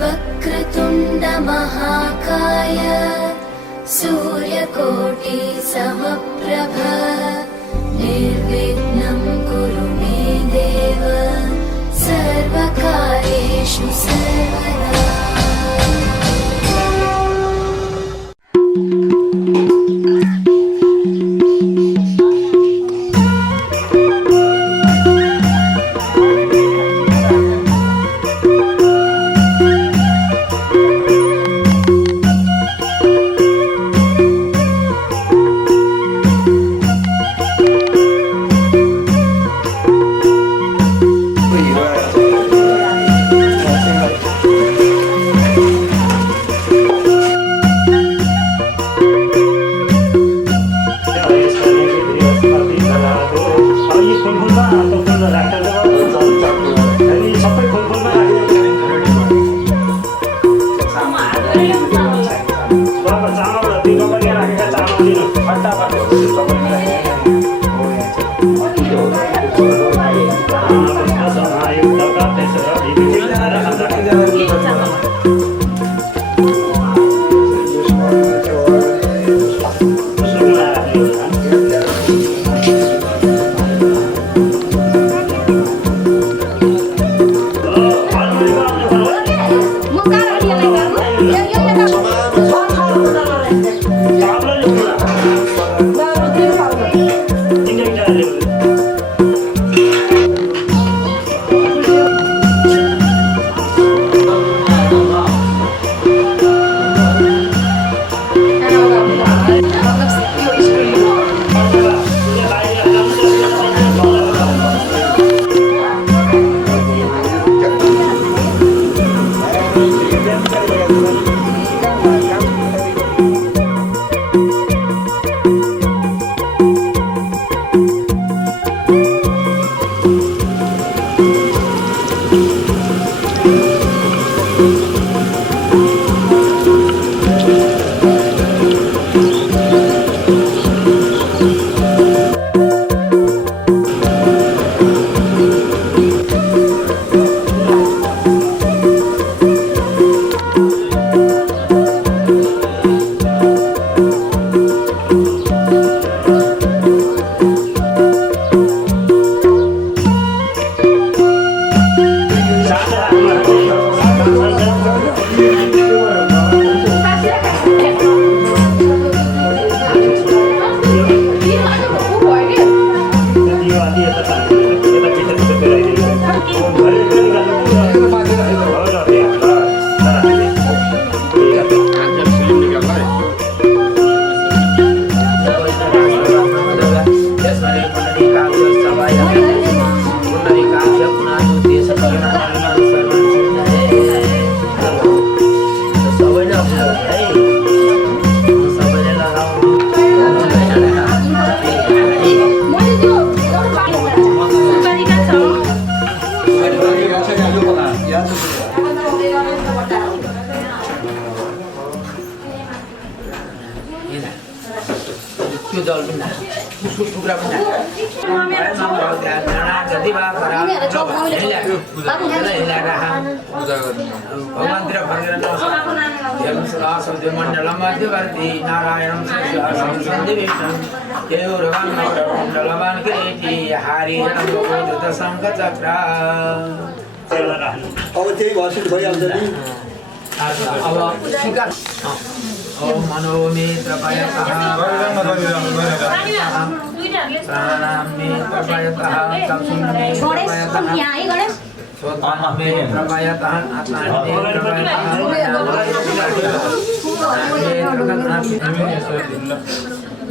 वक्रतुण्ड महाकाय सूर्यकोटि समप्रभ निर्विघ्नं कुरु मे देव सर्वकार्येषु सर्वदा।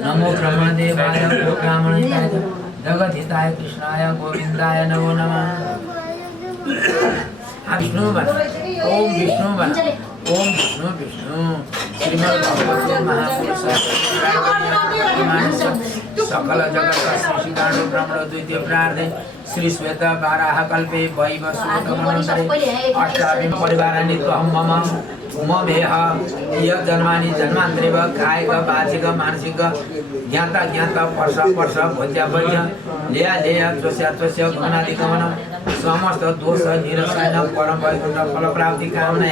नमो ब्रह्मदेवाय ब्राह्मणिताय जगद्धिताय कृष्णाय गोविंदाय नमो नमः। विष्णु बन ओम विष्णु बन ओम विष्णु विष्णु श्रीमद् भगवते महापुरुष सकल जगत श्रीकांड ब्रह्मण द्वितीय प्रार्थे श्री श्वेत बाराह कल्पे वैवस्वतमनन्तरे अष्टाविं परिवाराणि त्वं मम उममेह यत् जन्मानि जन्मान्तरेव कायिक वाचिक मानसिक ज्ञाता ज्ञाता पर्श पर्श भोज्य भोज्य लेया लेया त्वस्य त्वस्य गमनादिगमनं समस्त दोष निरसन परम वैकुण्ठ फल प्राप्ति कामना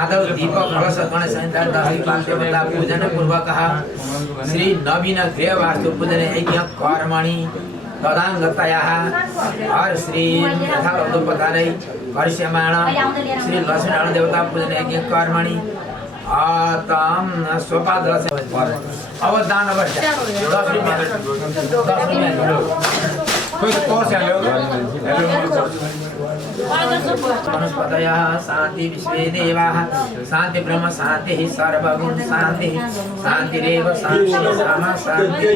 आदौ दीपक कलश गणेश देवता पूजन पूर्वक श्री नवीन गृह वास्तु पूजन यज्ञ कर्मणि तदांगतया हर श्री यथावदोपचारै कर्ष्यमाण श्री लक्ष्मीनारायण देवता पूजन यज्ञ कर्मणि आतम स्वपाद अब दान अवश्य 10 रुपैयाँ कोही कोर्स हाल्यो वनस्पतयः शान्ति विश्वे देवाः शान्ति ब्रह्म शान्ति सर्वगुण शान्ति शान्तिरेव शान्ति सामा शान्ति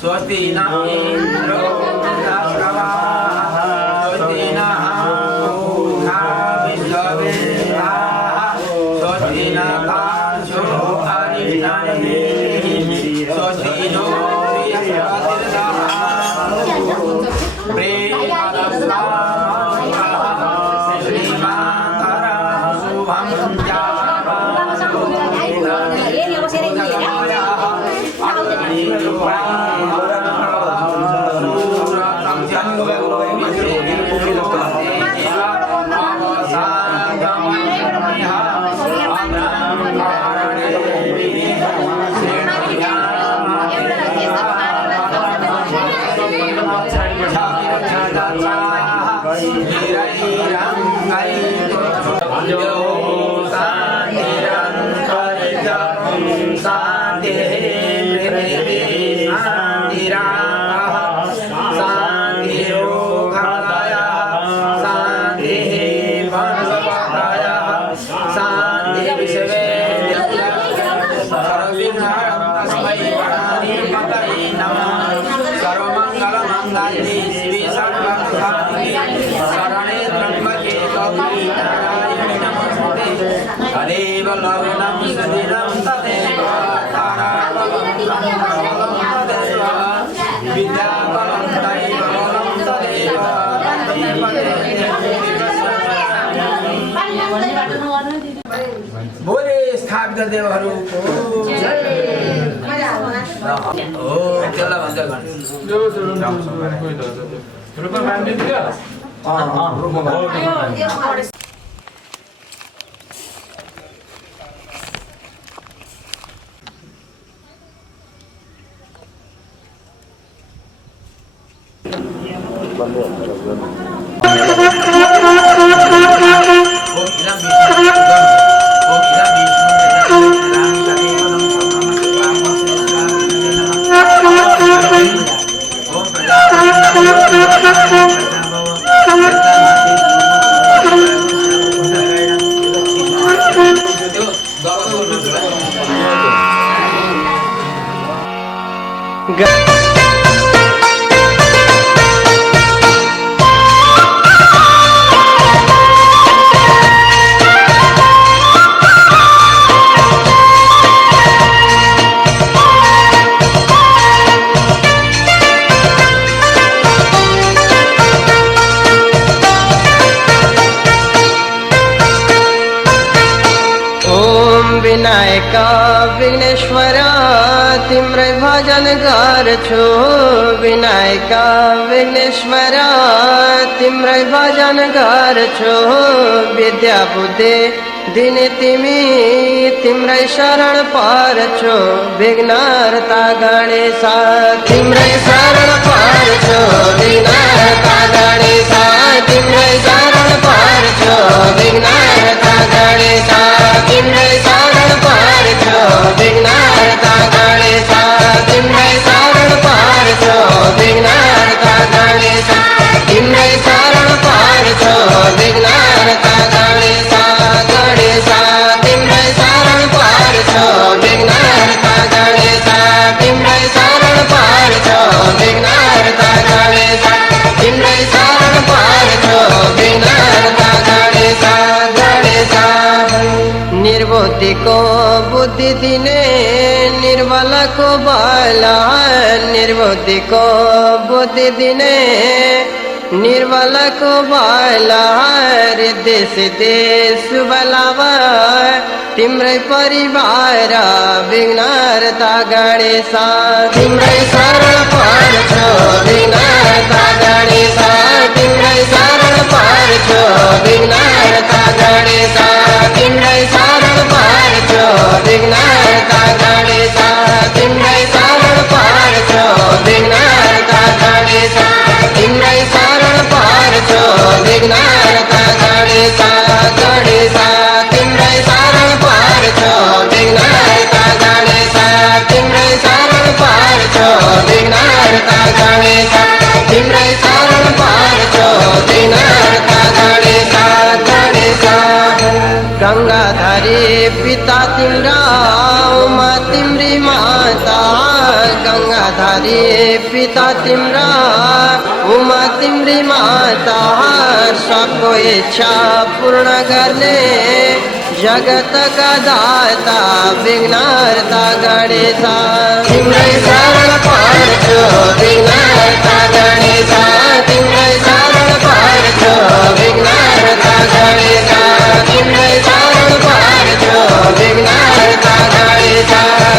स्वस्ति न इंद्रो वृद्धश्रवाः स्वस्ति नः पूषा विश्ववेदाः स्वस्ति न तार्क्ष्यो अरिष्टनेमिः स्वस्ति नो बृहस्पतिर्दधातु प्रेमदस्वामः श्रीमातरः शुभं बोले स्थापित देवहरूको जय ओ त्यसलाई भन्छ विनायका विघ्नेश्वर तिम्रै भजन गर्छु विनायका विघ्नेश्वर तिम्रै भजन गर्छु विद्या बुद्धि दिने तिमी तिम्रै शरण पर्छु विघ्नहर्ता गणेश तिम्रै शरण पर्छु विघ्नहर्ता गणेश तिम्रै शरण पर्छु विघ्नहर्ता गणेश तिम्रै शरण पर्छु विघ्नहर्ता गणेश तिम्रै शरण पर्छु विघ्नहर्ता गणेश तिम्रै शरण पर्छु विघ्नहर्ता गणेश गणेश तिम्रै शरण पर्छु विघ्नहर्ता गणेश तिम्रै शरण पर्छु विघ्नहर्ता गणेश तिम्रै शरण पर्छु विघ्नहर्ता गणेश गणेश निर्बुद्धि को बुद्धि दिने निर्बल को बल निर्बुद्धिको बुद्धि दिने निर्बलको बल रिद्धि सिद्धि शुभ लाभ तिम्रै परिवार विघ्नहर्ता गणेश तिम्रै शरण पर्छो विघ्नहर्ता गणेश तिम्रै शरण पर्छो विघ्नहर्ता गणेश तिम्रै शरण पर्छो विघ्नहर्ता गणेश तिम्रै शरण पर्छो विघ्नहर्ता गणेश तिम्रै शरण पर्छो विघ्नहर्ता गणेश गणेश तिम्रै शरण पर्छो विघ्नहर्ता गणेश तिम्रै शरण पर्छो विघ्नहर्ता गणेश तिम्रै शरण पर्छो विघ्नहर्ता गणेश गणेश गंगाधरी पिता तिम्रा उमा तिम्री माता गंगाधरी पिता तिम्रा उमा तिम्री माता सबको इच्छा पूर्ण गर्ने जगतका दाता विघ्नहर्ता गणेश तिम्रै शरण पर्छो विघ्नहर्ता गणेश तिम्रै शरण पर्छो विघ्नहर्ता गणेश तिम्रै शरण पर्छो विघ्नहर्ता गणेश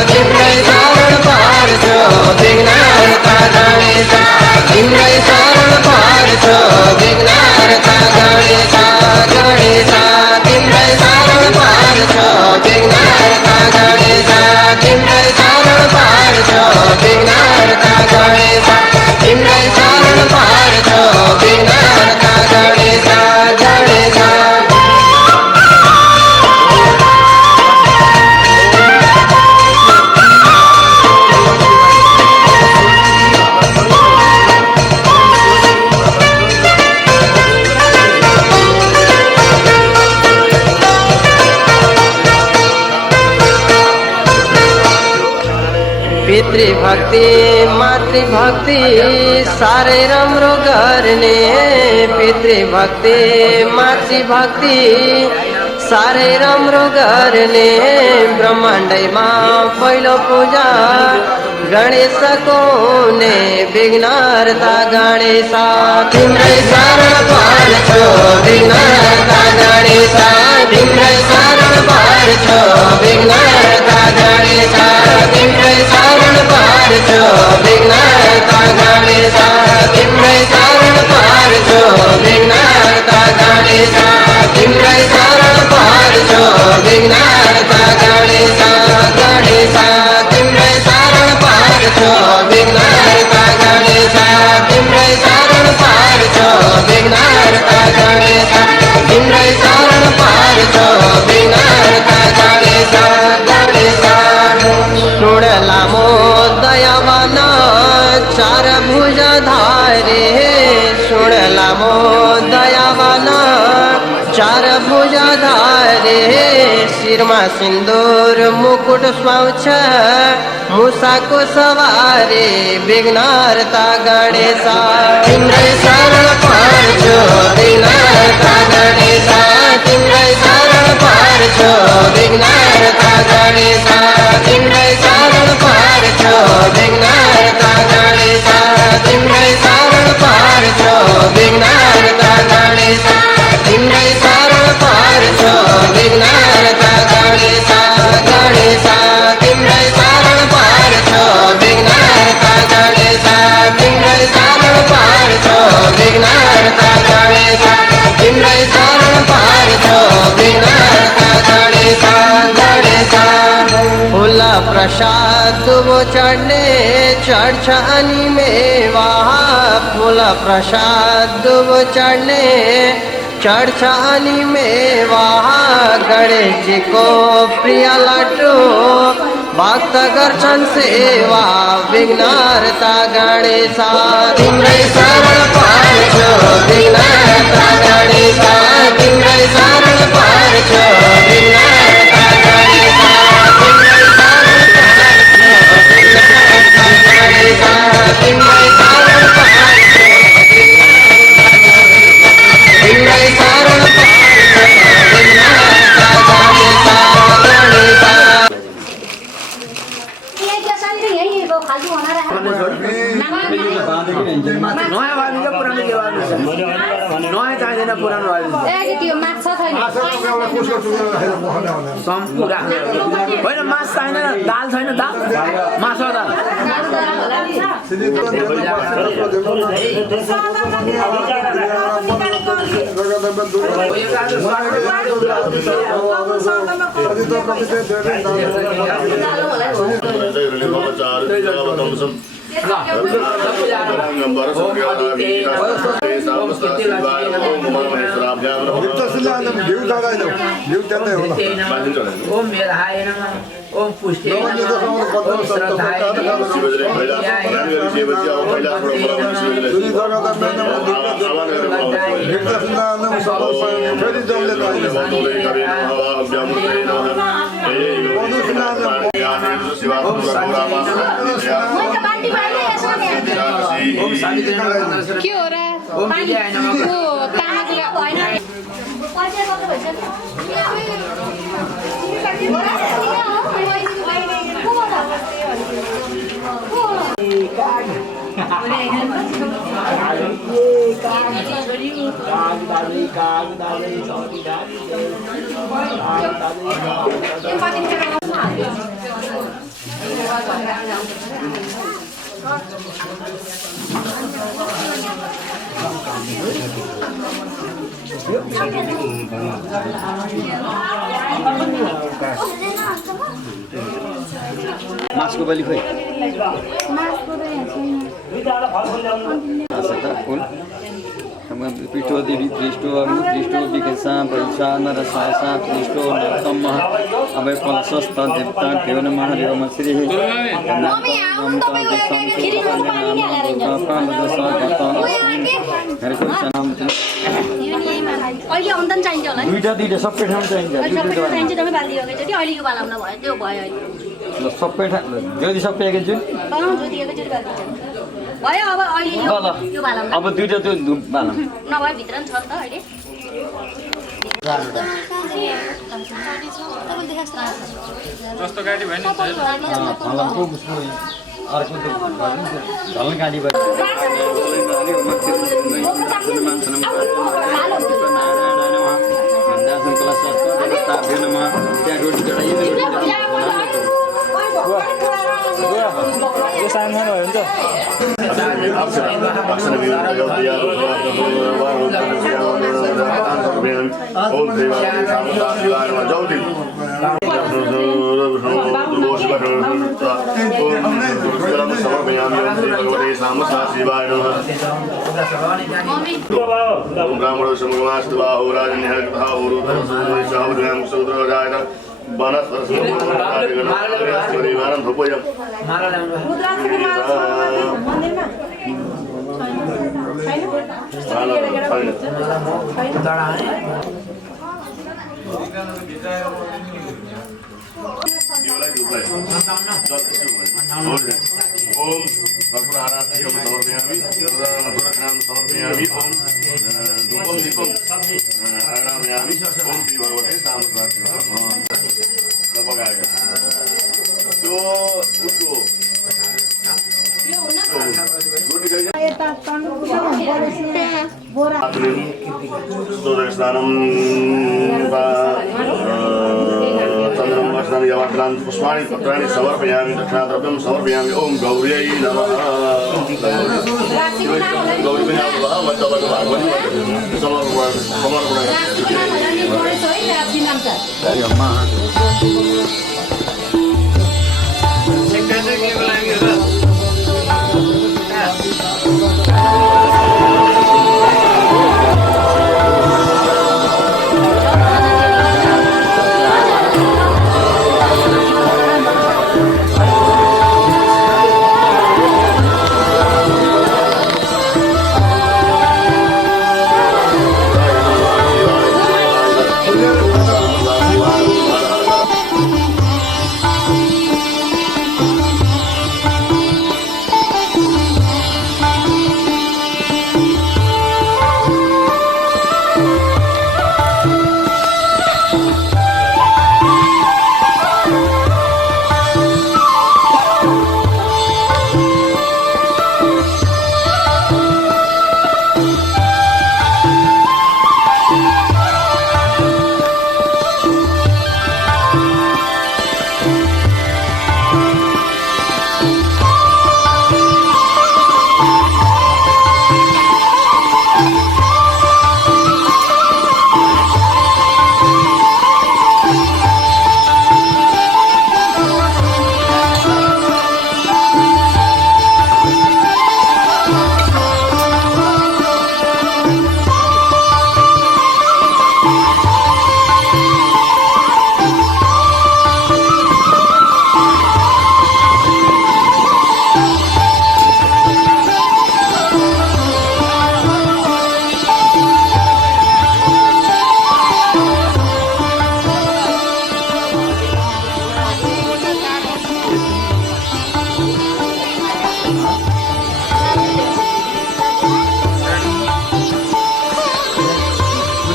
तिम्रै शरण पर्छो विघ्नहर्ता गणेश तिम्रै शरण पर्छो विघ्नहर्ता गणेश गणेश तिम्रै शरण पर्छो विघ्नहर्ता गणेश तिम्रै शरण पर्छो विघ्नहर्ता गणेश तिम्रै शरण पर्छो विघ्नहर्ता गणेश गणेश पितृभक्ति मातृभक्ति साह्रै राम्रो गर्ने पितृभक्ति मातृभक्ति साह्रै राम्रो गर्ने ब्रह्माण्डैमा पहिलो पूजा गणेशको हुने विघ्नहर्ता गणेश तिम्रै शरण पर्छो विघ्नहर्ता गणेश तिम्रै शरण पर्छो विघ्नहर्ता गणेश तिम्रै शरण पर्छो विघ्नहर्ता गणेश तिम्रै शरण पर्छो विघ्नहर्ता गणेश तिम्रै शरण पर्छो विघ्नहर्ता गणेश गणेश तिम्रै शरण पर्छो विघ्नहर्ता गणेश तिम्रै शरण पर्छो विघ्नहर्ता गणेश तिम्रै शरण पर्छो विघ्नहर्ता गणेश गणेश सुण लामो दयावान चार भुजधारे सुण लामो दयावान चार भुजधारे शिरमा सिन्दूर मुकुट सुहाउँछ मुसाको सवारी विघ्नहर्ता गणेश तिम्रै शरण पर्छो विघ्नहर्ता गणेश तिम्रै शरण पर्छो विघ्नहर्ता गणेश तिम्रै शरण पर्छो विघ्नहर्ता गणेश तिम्रै शरण पर्छो विघ्नहर्ता गणेश तिम्रै शरण पर्छो विघ्नहर्ता गणेश गणेश तिम्रै शरण पर्छो विघ्नहर्ता गणेश तिम्रै शरण पर्छो विघ्नहर्ता गणेश तिम्रै शरण पर्छो विघ्नहर्ता गणेश गणेश फूल प्रसाद दुबो चढ्ने चढ्छ अनि मेवा फूल प्रसाद दुबो चढ्ने चढ्छ अनि मेवा गणेशजीको प्रिय लड्डु भक्त गर्छन् सेवा विघ्नहर्ता गणेश तिम्रै शरण पर्छो विघ्नहर्ता गणेश तिम्रै शरण पर्छो विघ्नहर्ता गणेश तिम्रै शरण पर्छो विघ्नहर्ता गणेश तिम्रै शरण पर्छो तिम्रै शरण पर्छो विघ्नहर्ता गणेश गणेश पुरानो ए त्यो माछ छैन सम्पूरा होइन माछ छैन दाल छैन दाल माछ दाल ओम मेधाय नमः ओम पुष्टे नमः ओम श्रद्धाय के हो र ओम विजयाय नमः ओ तामाजीको होइन मासको बलि खोइ पृष्ठो देवी पृष्ठो अग्नि पृष्ठो विकेशा वैशा नरसासा पृष्ठो नरतम अभय फलस्थ देवता देव नमः देवम श्री अहिले आउँदा चाहिन्छ होला दुईटा सबै ठाउँ चाहिन्छ चाहिन्छ तपाईँ बाल्दी एकैचोटि अहिले यो बालाउन भयो त्यो भयो अहिले सबै ठाउँ ज्योति सबै एकैचोटि ज्योति एकैचोटि बालिदिन्छ भयो अब अहिले यो बालाउन अब दुईटा त्यो बाला नभए भित्र नि छ नि त अहिले जस्तो गाडी भयो नि अर्को झल्ने गाडी भयो त्यहाँ रोटी यो सानो सानो भयो ब्राह्मण समगमास्तुबाहो राजन्यः बाना परिवारं थोपोयम माला ल्याउनु ओम भगवानाथं समर्पयामि प्रदक्षिणां समर्पयामि ओम धूपं दीपं आराधयामि ओम श्री भगवते सामस्वाति तो उसको स्नानं चन्द्रं वस्त्रं यवत्रान् पुष्पाणि पत्राणि समर्पयामि दक्षिणाद्रव्यं समर्पयामि ओम गौर्यै नमः गौरी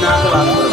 नाको लाग्नु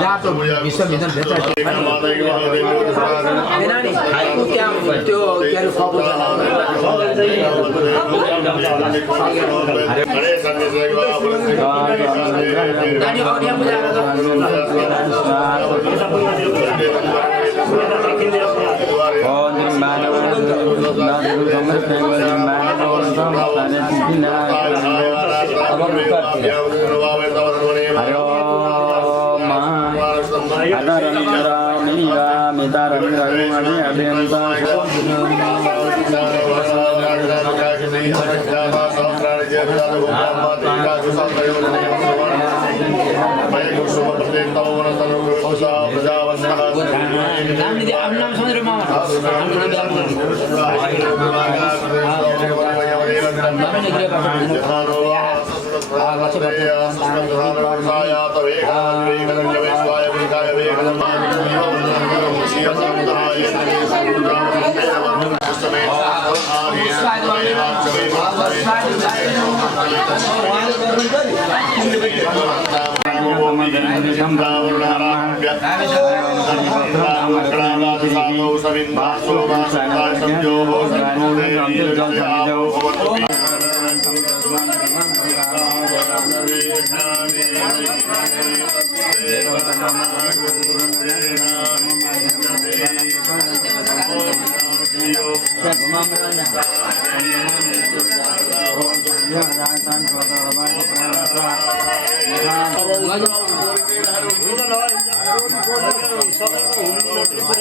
जातो विश्वविद्यालय भेट्छ नानी खाएको त्यहाँ त्यो के अरे खबर नानी अघि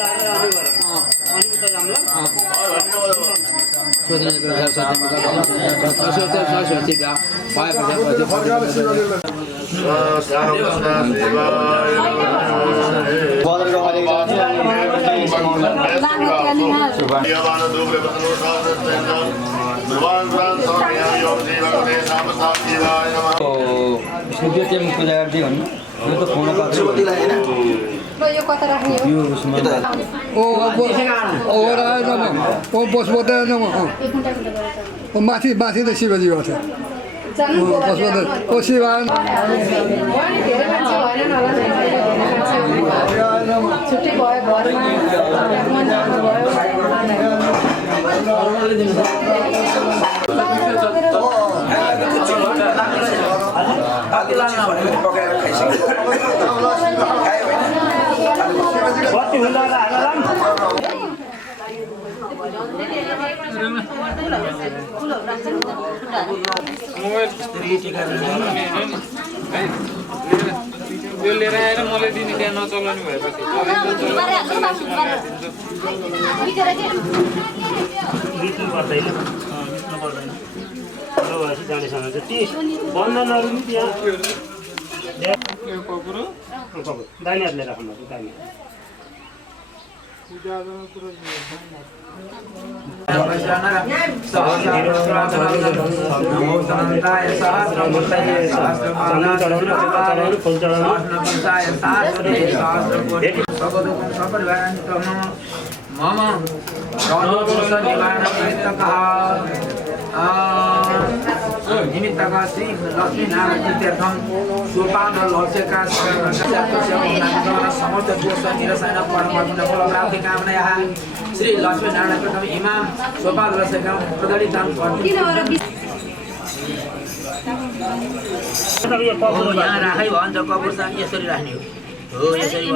पूजा माथि माथि त शिवजी भएको छ शिवान छुट्टी भयो यो लिएर आएर मलाई दिने त्यहाँ नचलाउने भएपछि जानेसँग ती बन्धनहरू नि त्यहाँ दाइनेहरूले राख्नु दाइने निमित्तका श्री लक्ष्मी नारायण तीर्थम सोपान लक्ष्यका समर्थ दोष निरसन परम प्राप्ति कामनायाः श्री लक्ष्मी नारायण तीर्थम इमाम सोपान लक्ष्यका प्रदलित यहाँ राखै भन्छ कपुर चाहिँ यसरी राख्ने हो यसरी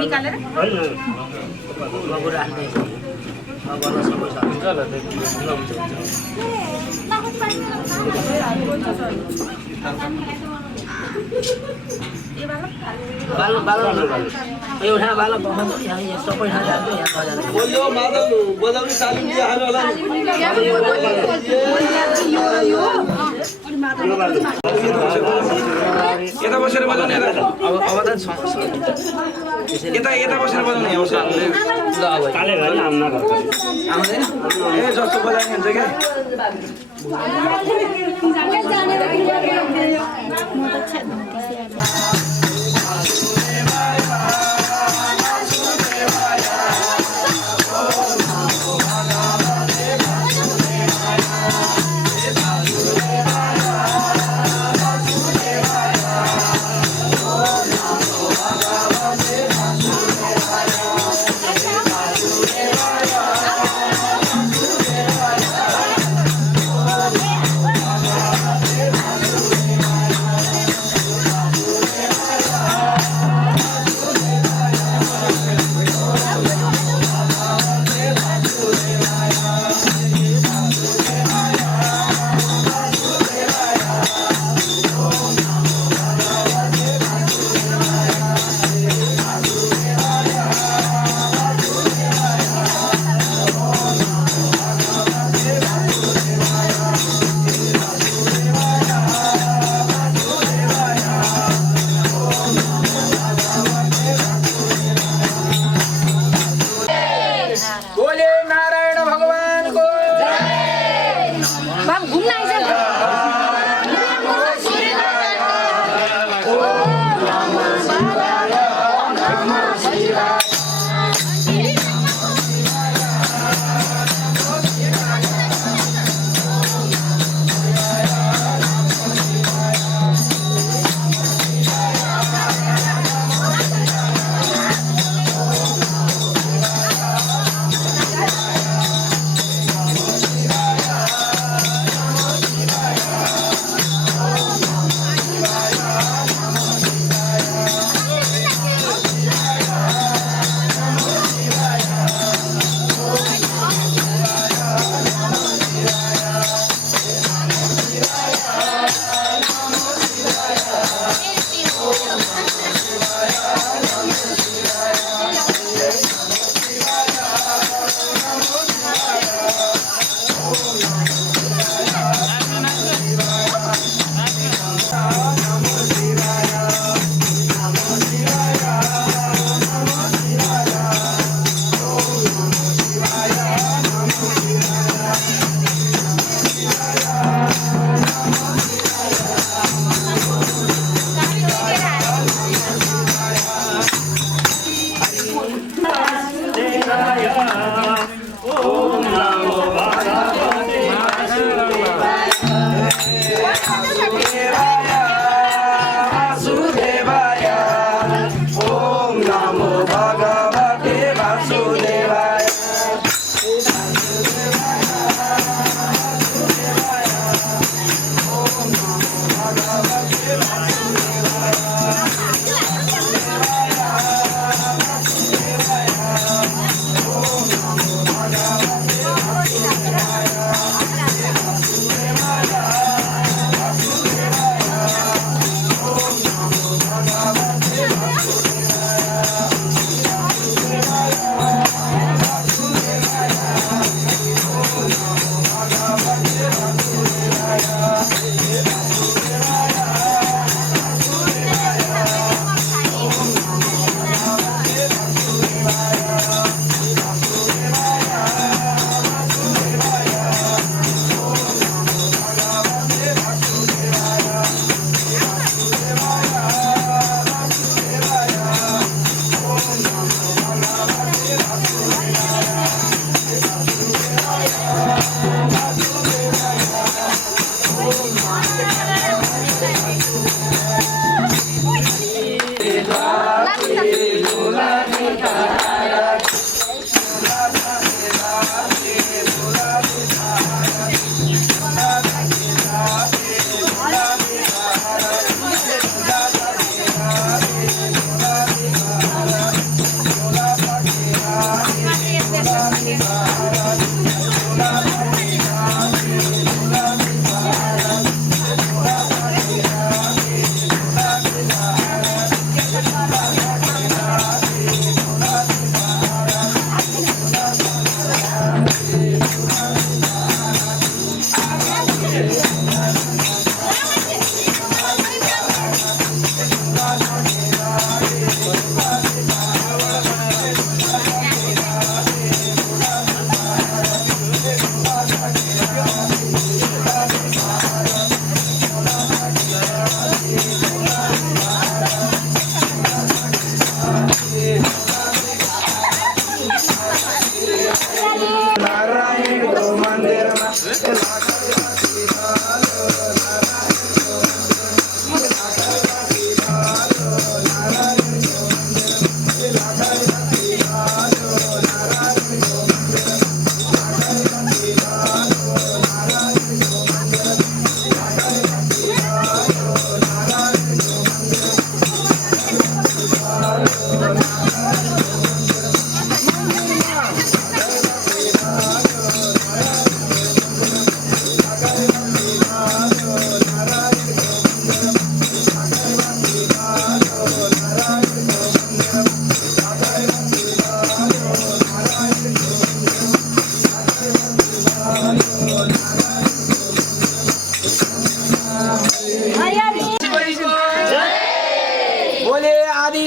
कपुर राख्ने गर्न सबै एउटा बालक बगाउँछ यहाँ सबै ठाउँ जान्छ यहाँ बजाउने तालिम दिइहाल्नु होला यता बसेर बजाउने अब त यता बसेर बजाउने आउँदैन ए जस्तो बजाउने हुन्छ क्या घुम्न आइज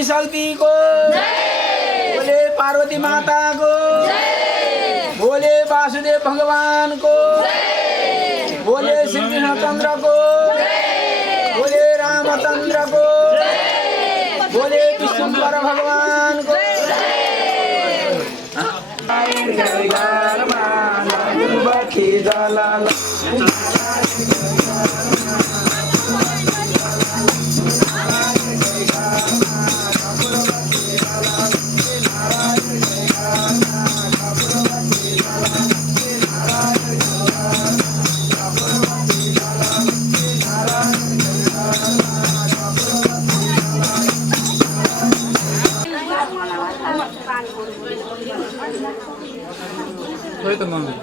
शक्ति को बोले पार्वती माता को बोले वासुदेव भगवान को बोले रामचंद्र को बोले रामचंद्र को बोले विश्वम्भर भगवान को खोइ त मम्मी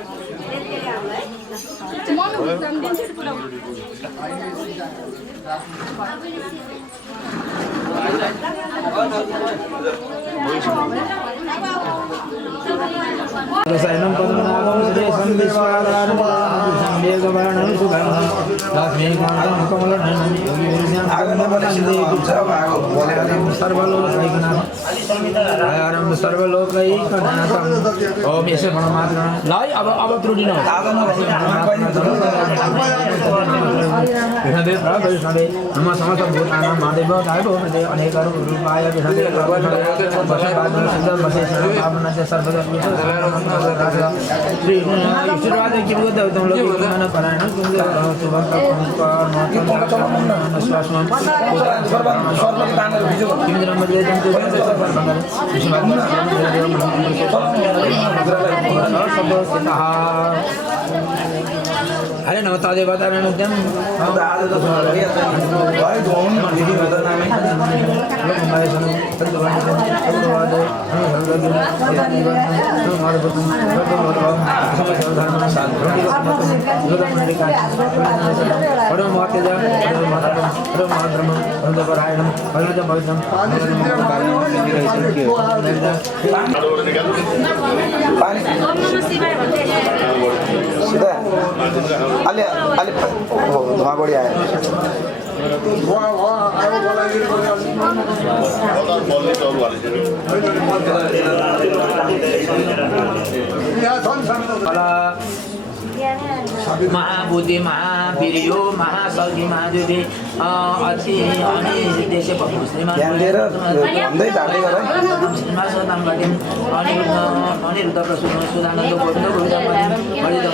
रसायनं पद्मनाभं सुरेशं विश्वाधारं संवेगवर्णं सुगन्धं लक्ष्मीकान्तं कमलनयनं योगिवर्यं सर्वलोकैकनाथं सर्वलोकैकनाथं ओम ऐसे परमात्मा लाई अब त्रुटि न विष्णुदेव प्रभु विष्णुदेव नम समस्त भूतानां महादेव दायको हृदय अनेक रूपाय विष्णुदेव प्रभु वशपादं सुंदर वशेषण पावनस्य सर्वदा श्री ईश्वरवाद की बुद्ध तुम लोग मन परायण सुंदर सुभं स्वास्मं सर्वदान इंद्र मध्य जंतु हरे नमस्ते देवतारण जन अलि अलि धुवा बढी आयो महाबुद्धि महावीर्यो महाशक्ति महाज्योति अति अनि देश भक्ति श्रीमान अनिरुद्ध प्रसून सुदानन्द गोविन्द गोविन्द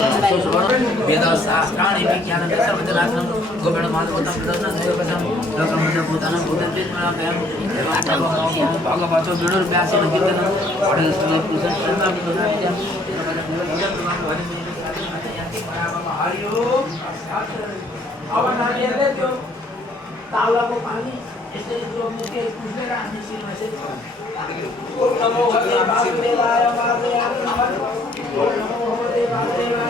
वेद शास्त्राणि विज्ञान सर्वजनाथनं गोविन्द माधवतं प्रदर्शनं भूतानं भूतं भगवतो विणुर्व्यासेन कीर्तनं अब नानीहरूले त्यो तालको पानी यसरी जोड्नुके कुदेर हामी सिरमा यसरी ओम नमो भगवते वासुदेवाय वासुदेवाय ओम नमो भगवते वासुदेवाय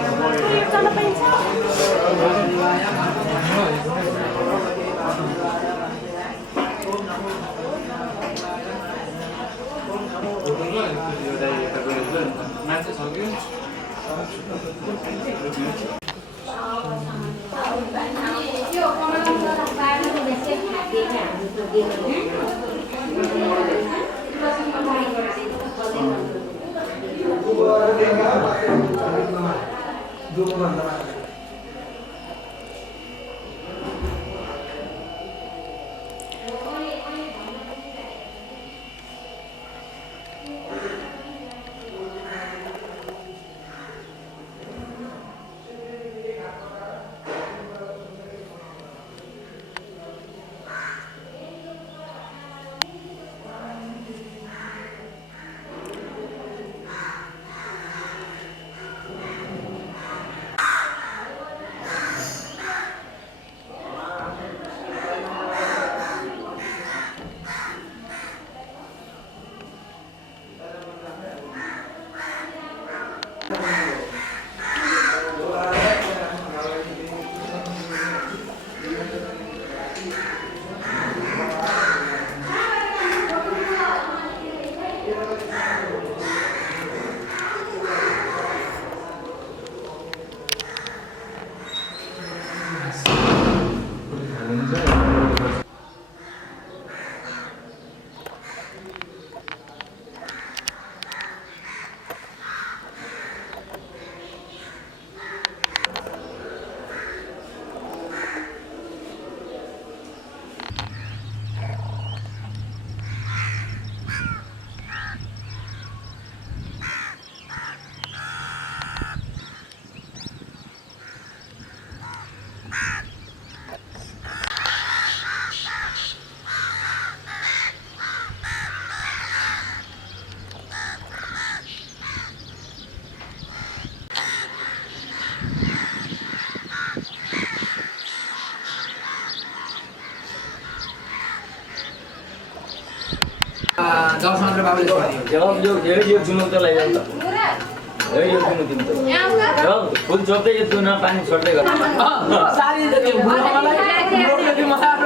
दस मात्र बाबुले यो जुमुक्तलाई जान्छ यो जुमुक्ति फुल छोप्दै यो दुना पानी छोड्दै गर्छ सारी जति मलाई रोक्दै मसार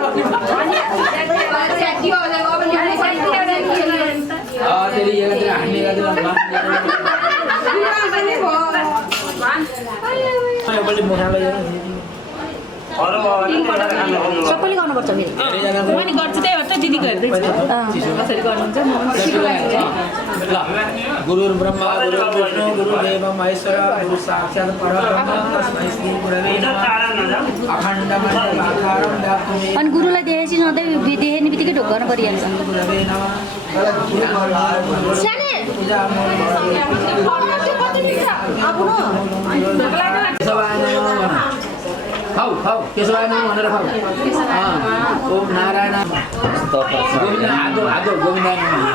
तेरी ये तेरे हांडी का तेरा मैं बड़ी मुहाल है सबैले गर्नुपर्छ फेरि मैले गर्छु त्यही भएर त दिदी गर्दैछ कसरी गर्नुहुन्छ म सिकाउँछु गुरु ब्रह्मा गुरु विष्णु गुरु देव महेश्वर गुरु साक्षात् परब्रह्म तस्मै श्री गुरवे नमः अखण्ड मण्डलाकारं व्याप्तं अनि गुरुलाई देखेपछि सधैँ देख्ने बित्तिकै ढोक गर्न परिहाल्छ गुरवे नमः साने खाऊ खाऊ केशवाय नमः भनेर खाऊ ओम नारायण गोविन्द आदो आदो गोविन्दाय नमः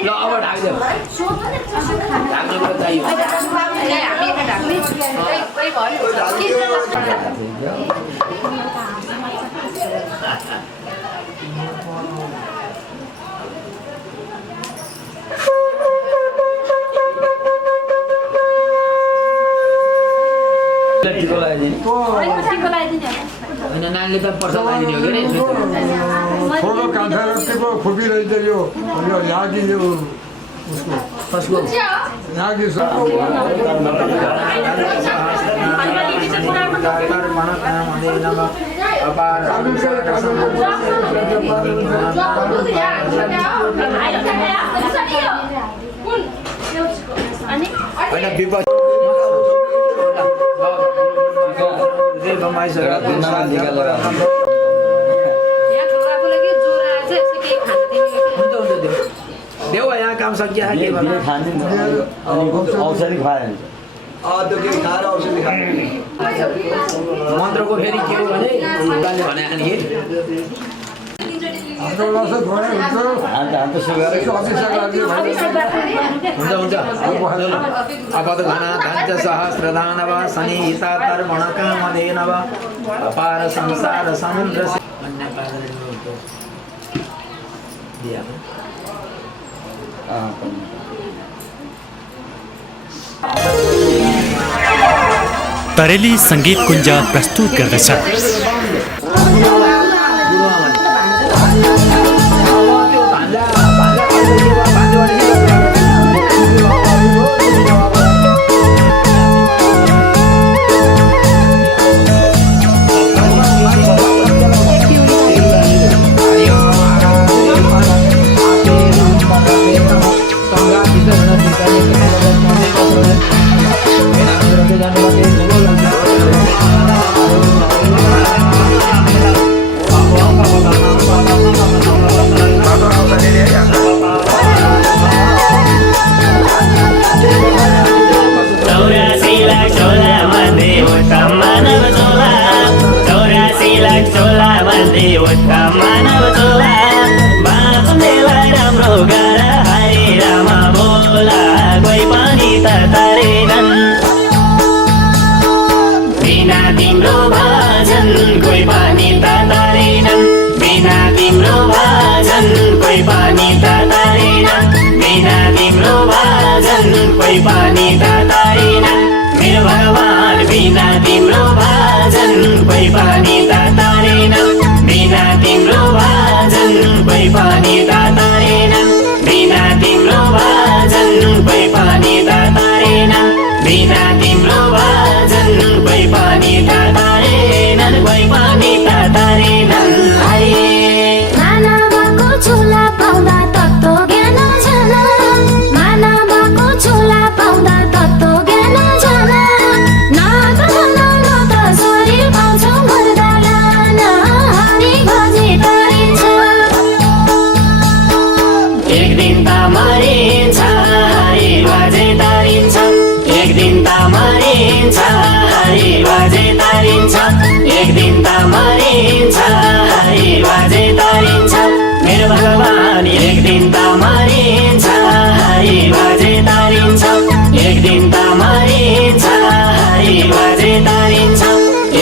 ल अब ढाक्देऊ ढाक्नु त चाहियो होइन नानीले त प्रसाद लगाइदिने हो कि थोड़ो कांथा रखते को खुबी रही थी यो यहाँ की जो उसको कसको यहाँ की सबको देऊ यहाँ काम सकिया औषधि खायो मन्त्रको फेरि के हो भने भने हुन्छ अपदघन धन्छ सहस्रदानव सनिहिता तर्पणकामधेनव अपार संसार समुद्र तरेली संगीत कुञ्ज प्रस्तुत गर्दछ।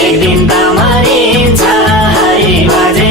एक दिन त मरिन्छ, हरि बाजे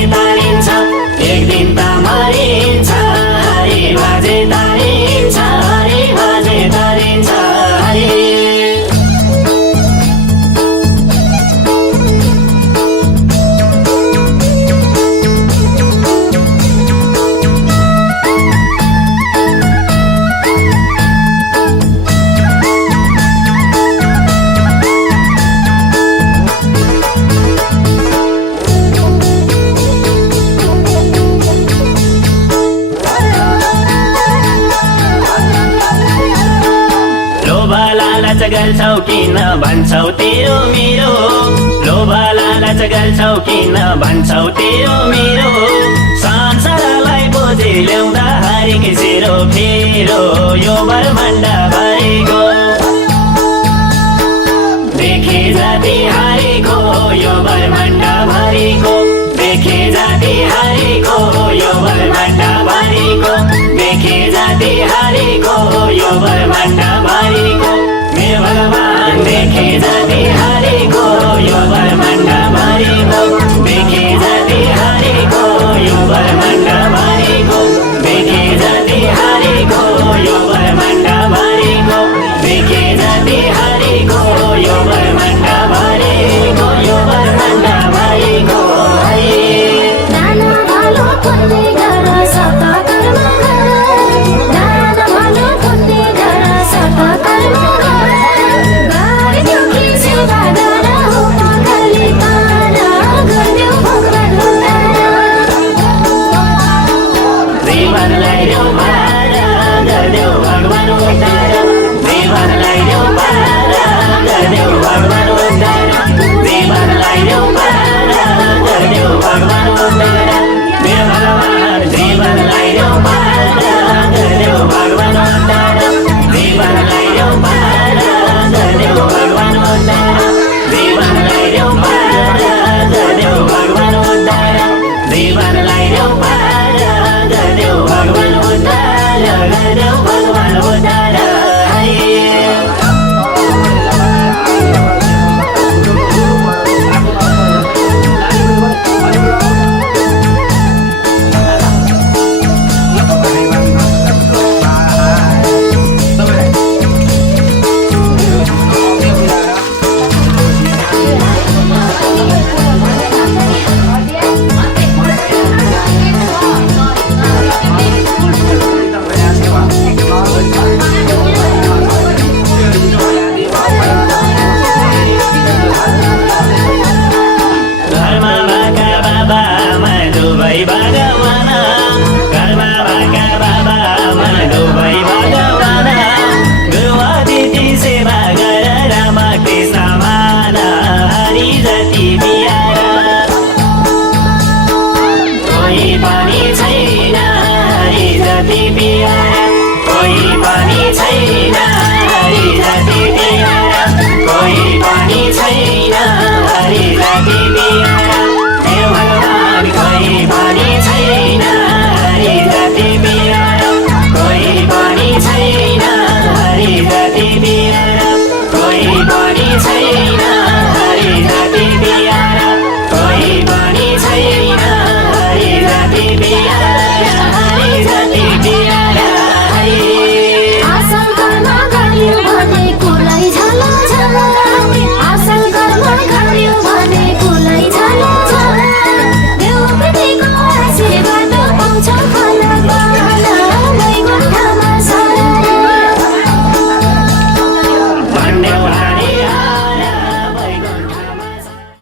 लालच गर्छौ किन भन्छौ तेरो मेरो लोभ लालच गर्छौ किन भन्छौ तेरो मेरो संसारलाई बोझी ल्याउँदा हरेकै सेरो फेरो यो ब्रह्माण्ड भरेको देखे जाति हारेको यो ब्रह्माण्ड भरेको देखे जाति हारेको यो ब्रह्माण्ड भरेको देखे जाति हारेको यो ब्रह्माण्ड भरेको मेरो भगवान देखे जाति हारेको यो ब्रह्माण्ड भरेको देखे जाति हारेको यो ब्रह्माण्ड भरेको देखे जाति हारेको यो ब्रह्माण्ड भरेको देखे जाति हारेको यो ब्रह्माण्ड भरेको यो ब्रह्माण्ड भरेको दान भालो पुण्य गर सता कर्म गर दान भालो पुण्य गर सता कर्म गर गाडी दुखी सेवा गर हो पगली पारा गर्यो भगवान जीवनलाई देऊ पारा गर्देऊ भगवान उद्धार जीवनलाई देऊ पारा गर्देऊ भगवान उद्धार जीवनलाई देऊ पारा गर्देऊ भगवान उद्धार मेरो भगवान जीवनलाई देऊ पारा गर्देऊ भगवान उद्धार जीवनलाई देऊ पारा गर्देऊ भगवान उद्धार जीवनलाई देऊ पारा गर्देऊ भगवान उद्धार जीवनलाई देऊ पारा गर्देऊ भगवान उद्धार गर्देऊ भगवान उद्धार कोही पनि छैन